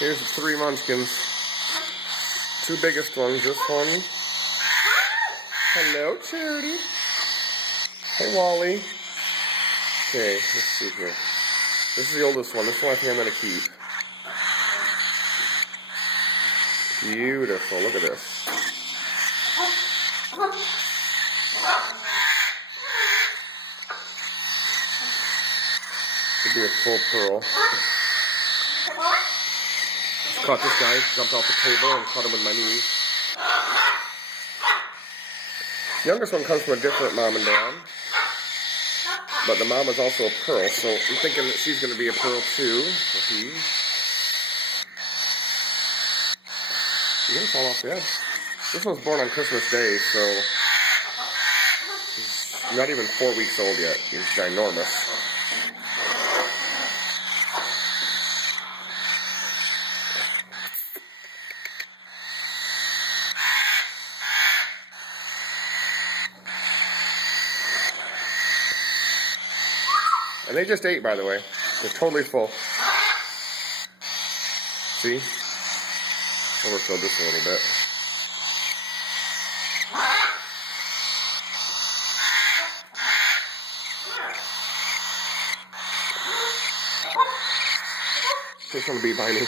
Here's the 3 munchkins. 2 biggest ones, this one. Hello, Charity. Hey, Wally. Okay, let's see here. This is the oldest one. This one I think I'm going to keep. Beautiful. Look at this. Could be a full pearl. Just caught this guy, jumped off the table and caught him with my knees. The youngest one comes from a different mom and dad. But the mom is also a pearl, so I'm thinking that she's going to be a pearl too. Or he. He's going to fall off the edge. This one's born on Christmas Day, so he's not even 4 weeks old yet. He's ginormous. And they just ate, by the way. They're totally full. See? Overfilled this a little bit. He's gonna be by me.